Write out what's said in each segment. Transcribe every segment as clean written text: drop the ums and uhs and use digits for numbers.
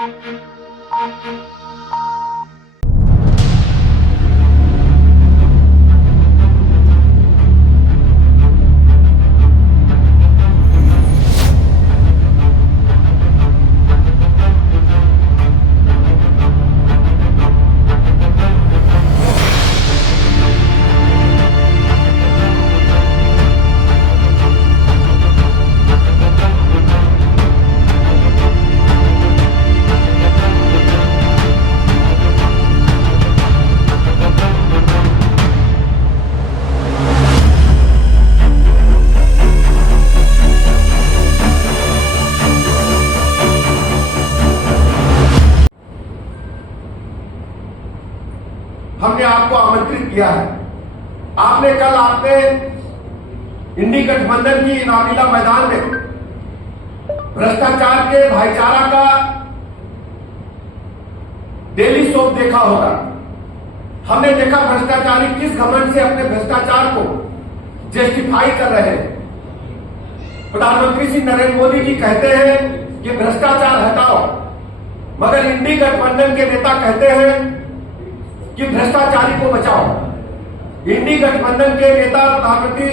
हमने आपको आमंत्रित किया है। आपने इंडी गठबंधन की रामलीला मैदान में भ्रष्टाचार के भाईचारा का डेली शो देखा होगा। हमने देखा भ्रष्टाचारी किस घमंड से अपने भ्रष्टाचार को जस्टिफाई कर रहे हैं। प्रधानमंत्री श्री नरेंद्र मोदी जी कहते हैं कि भ्रष्टाचार हटाओ, मगर इंडी गठबंधन के नेता कहते हैं कि भ्रष्टाचारी को बचाओ। इंडी गठबंधन के नेता प्रधानमंत्री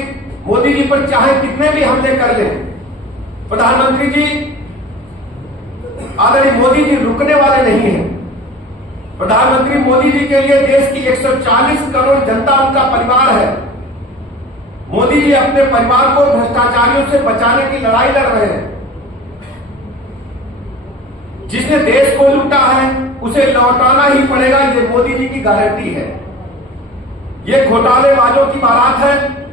मोदी जी पर चाहे कितने भी हमले कर लें, प्रधानमंत्री जी आदरणीय मोदी जी रुकने वाले नहीं हैं। प्रधानमंत्री मोदी जी के लिए देश की 140 करोड़ जनता उनका परिवार है। मोदी जी अपने परिवार को भ्रष्टाचारियों से बचाने की लड़ाई लड़ रहे हैं। जिसने देश को लूटा है उसे लौटाना ही पड़ेगा, ये मोदी जी की गारंटी है। ये घोटालेबाजों की बारात है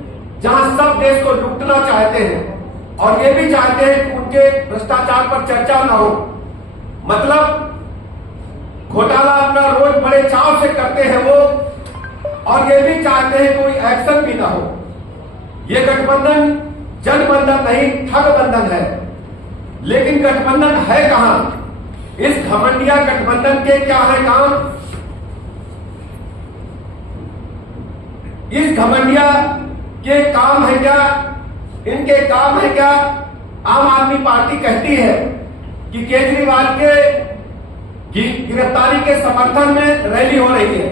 जहां सब देश को लूटना चाहते हैं और ये भी चाहते हैं कि उनके भ्रष्टाचार पर चर्चा न हो। मतलब घोटाला अपना रोज बड़े चाव से करते हैं वो, और ये भी चाहते हैं कोई एक्शन भी ना हो। ये गठबंधन जनबंधन नहीं ठग बंधन है। लेकिन गठबंधन है कहां? इस घमंडिया गठबंधन के क्या है काम? इस घमंडिया के काम है क्या? इनके काम है क्या? आम आदमी पार्टी कहती है कि केजरीवाल के गिरफ्तारी के समर्थन में रैली हो रही है।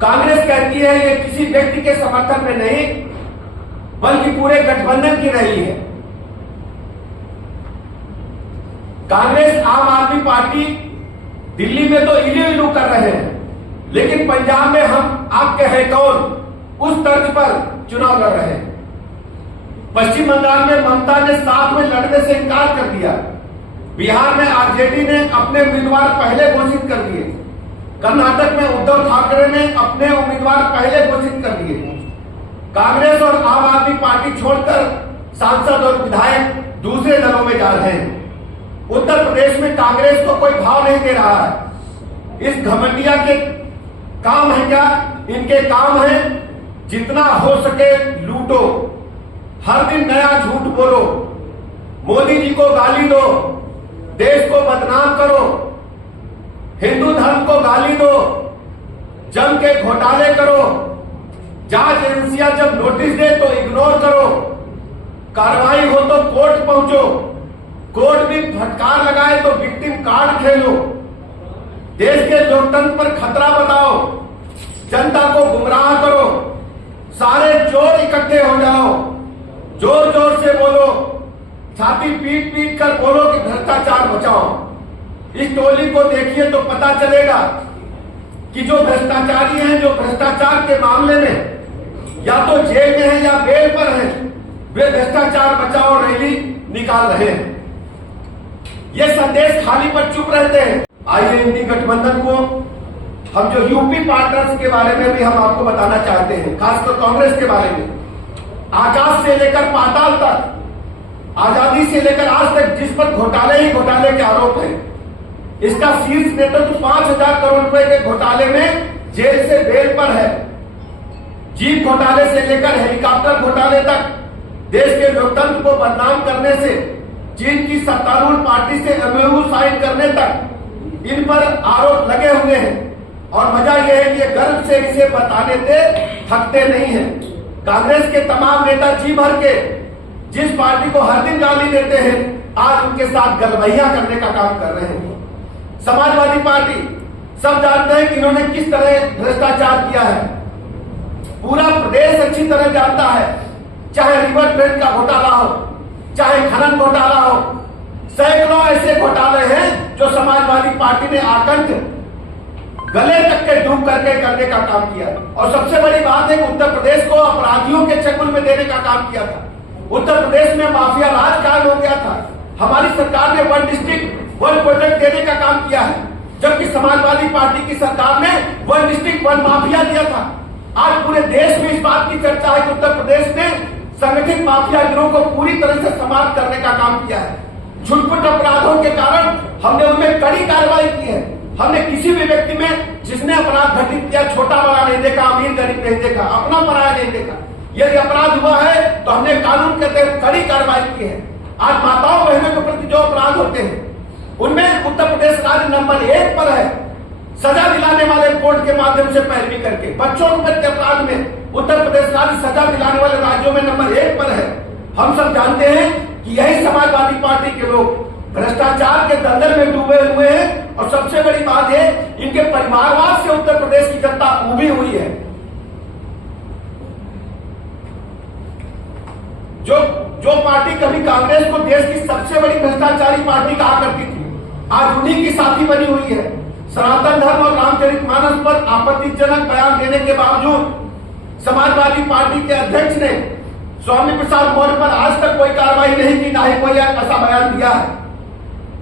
कांग्रेस कहती है ये किसी व्यक्ति के समर्थन में नहीं, बल्कि पूरे गठबंधन की रैली है। कांग्रेस आम आदमी पार्टी दिल्ली में तो इलू कर रहे हैं, लेकिन पंजाब में हम आपके हैं कौन उस तर्ज पर चुनाव लड़ रहे हैं। पश्चिम बंगाल में ममता ने साथ में लड़ने से इनकार कर दिया। बिहार में आरजेडी ने अपने उम्मीदवार पहले घोषित कर दिए। कर्नाटक में उद्धव ठाकरे ने अपने उम्मीदवार पहले घोषित कर दिए। कांग्रेस और आम आदमी पार्टी छोड़कर सांसद और विधायक दूसरे दलों में जा रहे हैं। उत्तर प्रदेश में कांग्रेस को कोई भाव नहीं दे रहा है। इस घमंडिया के काम है क्या? इनके काम है जितना हो सके लूटो, हर दिन नया झूठ बोलो, मोदी जी को गाली दो, देश को बदनाम करो, हिंदू धर्म को गाली दो, जम के घोटाले करो, जांच एजेंसियां जब नोटिस दे तो इग्नोर करो, कार्रवाई हो तो कोर्ट पहुंचो, कोर्ट भी फटकार लगाए तो विक्टिम कार्ड खेलो, देश के लोकतंत्र पर खतरा बताओ, जनता को गुमराह करो, सारे चोर इकट्ठे हो जाओ, जोर जोर से बोलो, छाती पीट पीट कर बोलो कि भ्रष्टाचार बचाओ। इस टोली को देखिए तो पता चलेगा कि जो भ्रष्टाचारी हैं, जो भ्रष्टाचार के मामले में या तो जेल में है या बेल पर है, वे भ्रष्टाचार बचाओ रैली निकाल रहे हैं। ये संदेश खाली पर चुप रहते हैं। आइए इंडी गठबंधन को हम जो यूपी पार्टनर्स के बारे में भी हम आपको बताना चाहते हैं, खासकर कांग्रेस के बारे में। आकाश से लेकर पाताल तक, आजादी से लेकर आज तक जिस पर घोटाले ही घोटाले के आरोप हैं, इसका शीर्ष नेतृत्व 5,000 करोड़ रुपए के घोटाले में जेल से बेल पर है। जीप घोटाले से लेकर हेलीकॉप्टर घोटाले तक, देश के लोकतंत्र को बदनाम करने से चीन की सत्तारूढ़ पार्टी से एमओयू साइन करने तक इन पर आरोप लगे हुए हैं। और मजा यह है कि गर्व से इसे बताने से थकते नहीं हैं। कांग्रेस के तमाम नेता जी भर के जिस पार्टी को हर दिन गाली देते हैं, आज उनके साथ गलबैया करने का काम कर रहे हैं। समाजवादी पार्टी सब जानते हैं कि इन्होंने किस तरह भ्रष्टाचार किया है। पूरा प्रदेश अच्छी तरह जानता है, चाहे रिवर फ्रंट का घोटाला हो, चाहे खनन घोटाला हो, सैकड़ों ऐसे घोटाले हैं जो समाजवादी पार्टी ने आतंक गले तक के डूब करके करने का काम किया। और सबसे बड़ी बात है कि उत्तर प्रदेश को अपराधियों के चंगुल में देने का काम किया था। उत्तर प्रदेश में माफिया राज काल हो गया था। हमारी सरकार ने 1 डिस्ट्रिक्ट 1 प्रोजेक्ट देने का काम किया है, जबकि समाजवादी पार्टी की सरकार ने 1 डिस्ट्रिक्ट 1 माफिया दिया था। आज पूरे देश में इस बात की चर्चा है कि उत्तर प्रदेश ने संगठित माफिया गिरोह को पूरी तरह से समाप्त करने का काम किया है। छुटपुट अपराधों के कारण हमने उनमें कड़ी कार्रवाई की है। हमने किसी भी व्यक्ति में जिसने अपराध घटित किया छोटा बड़ा नहीं देखा, अमीर गरीब नहीं देखा, अपना पराया नहीं देखा। यदि अपराध हुआ है तो हमने कानून के तहत कड़ी कार्रवाई की है। आज माताओं बहनों के प्रति जो अपराध होते हैं उनमें उत्तर प्रदेश राज्य नंबर 1 पर है। सजा दिलाने वाले कोर्ट के माध्यम से पैरवी करके बच्चों के अपराध में उत्तर प्रदेश राज्य सजा दिलाने वाले राज्यों में नंबर 1 पर है। हम सब जानते हैं कि यही समाजवादी पार्टी के लोग भ्रष्टाचार के दलदल में डूबे हुए हैं। और सबसे बड़ी बात है, इनके परिवारवाद से उत्तर प्रदेश की जनता उभी हुई है। जो पार्टी कभी कांग्रेस को देश की सबसे बड़ी भ्रष्टाचारी पार्टी कहा करती थी, आज उन्हीं की साथी बनी हुई है। सनातन धर्म और रामचरितमानस पर आपत्तिजनक बयान देने के बावजूद समाजवादी पार्टी के अध्यक्ष ने स्वामी प्रसाद मौर्य पर आज तक कोई कार्रवाई नहीं की, ना ही कोई ऐसा बयान दिया है।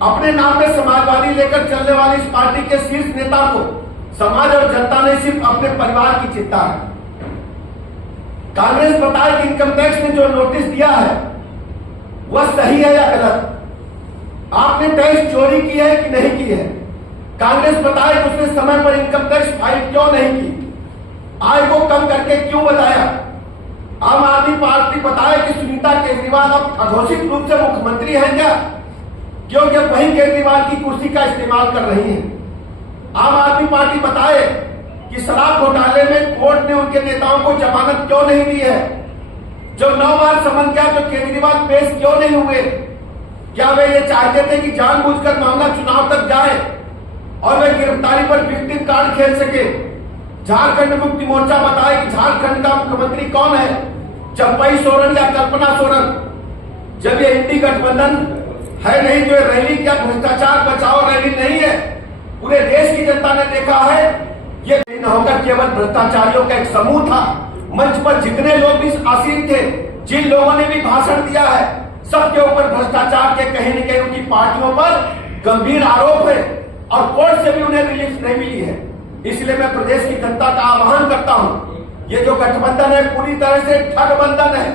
अपने नाम में समाजवादी लेकर चलने वाली इस पार्टी के शीर्ष नेता को समाज और जनता ने सिर्फ अपने परिवार की चिंता है। कांग्रेस बताए कि इनकम टैक्स ने जो नोटिस दिया है वह सही है या गलत, आपने टैक्स चोरी की है कि नहीं की है। कांग्रेस बताए कि उसने समय पर इनकम टैक्स फाइल क्यों नहीं की, आय को कम करके क्यों बताया। आम आदमी पार्टी बताए कि सुनीता केजरीवाल अब अघोषित रूप से मुख्यमंत्री हैं क्या, क्योंकि अब वही केजरीवाल की कुर्सी का इस्तेमाल कर रही है। आम आदमी पार्टी बताए कि शराब घोटाले में कोर्ट ने उनके नेताओं को जमानत क्यों नहीं दी है। जब 9 बार समन किया तो केजरीवाल पेश क्यों नहीं हुए। क्या वे ये चाहते थे कि जानबूझकर मामला चुनाव तक जाए और वे गिरफ्तारी पर विक्टिम कार्ड खेल सके। झारखंड मुक्ति मोर्चा बताए कि झारखंड का मुख्यमंत्री कौन है, चंपई सोरेन या कल्पना सोरेन। जब ये इंडी गठबंधन है नहीं तो रैली क्या भ्रष्टाचार बचाओ रैली नहीं है। पूरे देश की जनता ने देखा है ये न होकर केवल भ्रष्टाचारियों का एक समूह था। मंच पर जितने लोग भी आसीन थे, जिन लोगों ने भी भाषण दिया है, सबके ऊपर भ्रष्टाचार के कहीं न कहीं उनकी पार्टियों पर गंभीर आरोप है और कोर्ट से भी उन्हें रिलीफ नहीं मिली है। इसलिए मैं प्रदेश की जनता का आह्वान करता हूं, ये जो गठबंधन है पूरी तरह से ठगबंधन है।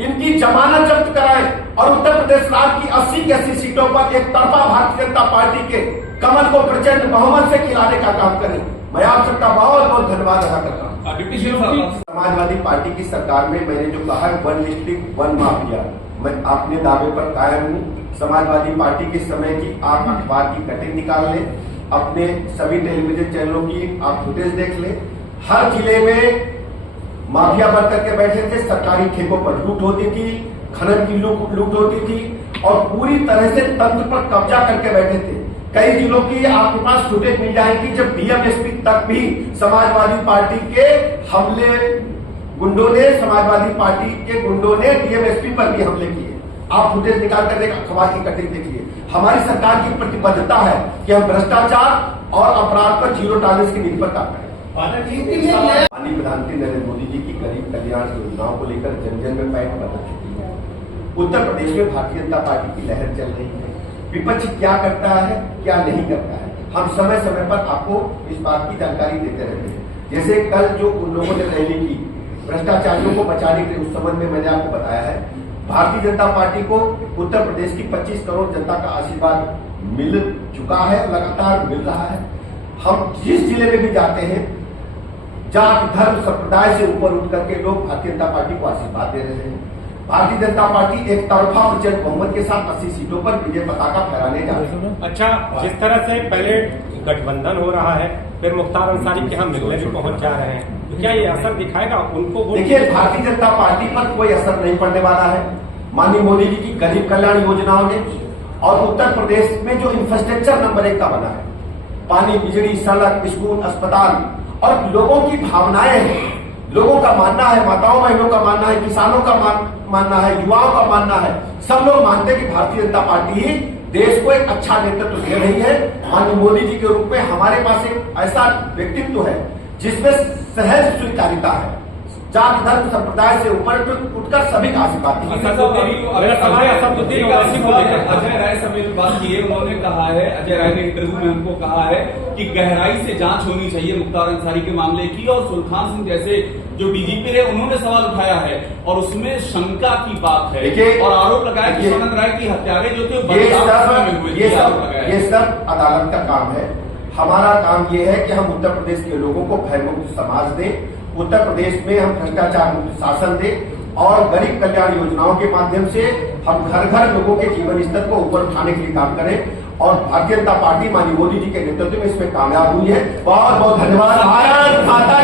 इनकी जमानत जब्त कराएं और उत्तर प्रदेश राज्य की 80 की 80 सीटों पर एक तरफा भारतीय जनता पार्टी के कमल को प्रचंड बहुमत से खिलाने का काम करें। मैं आप सबका बहुत बहुत धन्यवाद अदा करता हूँ। समाजवादी पार्टी की सरकार में मैंने जो कहा है 1 डिस्ट्रिक्ट 1 माफिया, मैं अपने दावे पर कायम हूँ। समाजवादी पार्टी के समय की आप अखबार की कटिंग निकाल लें, अपने सभी टेलीविजन चैनलों की आप फुटेज देख लें। हर जिले में माफिया बन करके बैठे थे, सरकारी ठेकों पर लूट होती थी, खनन की लूट होती थी और पूरी तरह से तंत्र पर कब्जा करके बैठे थे। कई जिलों की आपके पास फुटेज मिल जाएगी जब डीएमएसपी तक भी समाजवादी पार्टी के हमले गुंडों ने डीएमएसपी पर भी हमले किए। आप फुटेज निकाल कर एक अखबार की कटिंग देखिए। हमारी सरकार की प्रतिबद्धता है कि हम भ्रष्टाचार और अपराध पर 0 टॉलरेंस की नीति पर काम करें। माननीय प्रधानमंत्री नरेंद्र मोदी जी की गरीब कल्याण योजनाओं को लेकर जन जन में पैठ बदल चुकी है। उत्तर प्रदेश में भारतीय जनता पार्टी की लहर चल रही है। विपक्ष क्या करता है क्या नहीं करता है, हम समय समय पर आपको इस बात की जानकारी देते रहते हैं। जैसे कल जो उन लोगों ने रैली की भ्रष्टाचारियों को बचाने के लिए, उस संबंध में मैंने आपको बताया है भारतीय जनता पार्टी को उत्तर प्रदेश की 25 करोड़ जनता का आशीर्वाद मिल चुका है, लगातार मिल रहा है। हम जिस जिले में भी जाते हैं, जात धर्म संप्रदाय से ऊपर उठ करके लोग भारतीय जनता पार्टी को आशीर्वाद दे रहे हैं। भारतीय जनता पार्टी एक तरफा प्रचंड बहुमत के साथ 80 सीटों पर विजय पताका फहराने जा रही है। अच्छा, जिस तरह से पहले गठबंधन हो रहा है, फिर मुख्तार अंसारी के हम मिलने भी पहुंच जा रहे हैं, तो क्या ये असर दिखाएगा उनको? देखिए, भारतीय जनता पार्टी पर कोई असर नहीं पड़ने वाला है। माननीय मोदी जी की गरीब कल्याण योजनाओं ने और उत्तर प्रदेश में जो इंफ्रास्ट्रक्चर नंबर 1 का बना है, पानी, बिजली, सड़क, स्कूल, अस्पताल, और लोगों की भावनाएं हैं, लोगों का मानना है, माताओं बहनों का मानना है, किसानों का मानना है, युवाओं का मानना है, सब लोग मानते हैं कि भारतीय जनता पार्टी ही देश को एक अच्छा नेतृत्व दे रही है। माननीय मोदी जी के रूप में हमारे पास एक ऐसा व्यक्तित्व है जिसमें सहज स्वीकारिता है, जाति धर्म संप्रदाय से ऊपर उठकर सभी का आशीर्वाद है। अजय राय से मेरी बात की है, उन्होंने कहा है, अजय राय ने इंटरव्यू में हमको कहा है कि गहराई से जांच होनी चाहिए मुख्तार अंसारी के मामले की, और सुल्तान सिंह जैसे जो डीजीपी रहे उन्होंने सवाल उठाया है और उसमें शंका की बात है और आरोप लगाया कि सुमन राय की हत्यारे जो थे ये सब अदालत का काम है। हमारा काम ये है कि हम उत्तर प्रदेश के लोगों को भयमुक्त समाज दें, उत्तर प्रदेश में हम भ्रष्टाचार मुक्त शासन दें और गरीब कल्याण योजनाओं के माध्यम से हम घर घर लोगों के जीवन स्तर को ऊपर उठाने के लिए काम करें। और भारतीय जनता पार्टी माननीय मोदी जी के नेतृत्व में इसमें कामयाब हुई है। बहुत बहुत धन्यवाद। भारत माता